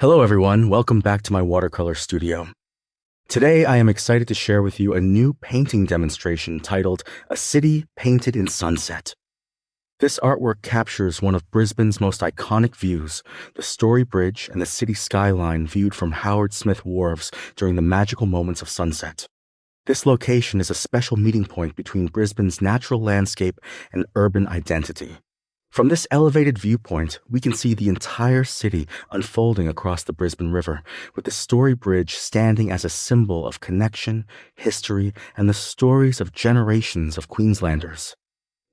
Hello everyone, welcome back to my watercolor studio. Today I am excited to share with you a new painting demonstration titled A City Painted in Sunset. This artwork captures one of Brisbane's most iconic views, the Story Bridge and the city skyline viewed from Howard Smith Wharves during the magical moments of sunset. This location is a special meeting point between Brisbane's natural landscape and urban identity. From this elevated viewpoint, we can see the entire city unfolding across the Brisbane River, with the Story Bridge standing as a symbol of connection, history, and the stories of generations of Queenslanders.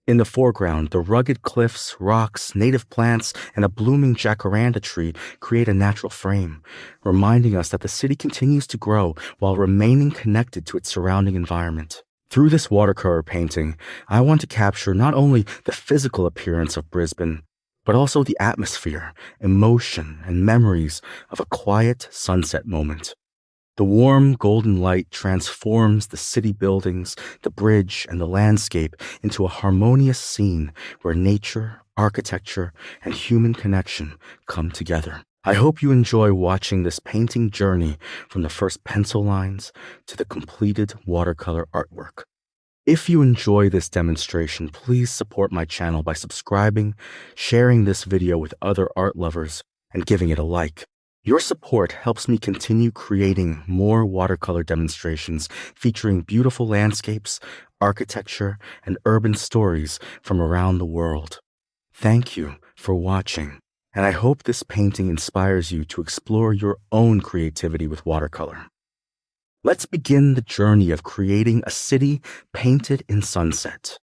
In the foreground, the rugged cliffs, rocks, native plants, and a blooming jacaranda tree create a natural frame, reminding us that the city continues to grow while remaining connected to its surrounding environment. Through this watercolor painting, I want to capture not only the physical appearance of Brisbane, but also the atmosphere, emotion, and memories of a quiet sunset moment. The warm golden light transforms the city buildings, the bridge, and the landscape into a harmonious scene where nature, architecture, and human connection come together. I hope you enjoy watching this painting journey from the first pencil lines to the completed watercolor artwork. If you enjoy this demonstration, please support my channel by subscribing, sharing this video with other art lovers, and giving it a like. Your support helps me continue creating more watercolor demonstrations featuring beautiful landscapes, architecture, and urban stories from around the world. Thank you for watching. And I hope this painting inspires you to explore your own creativity with watercolor. Let's begin the journey of creating a city painted in sunset.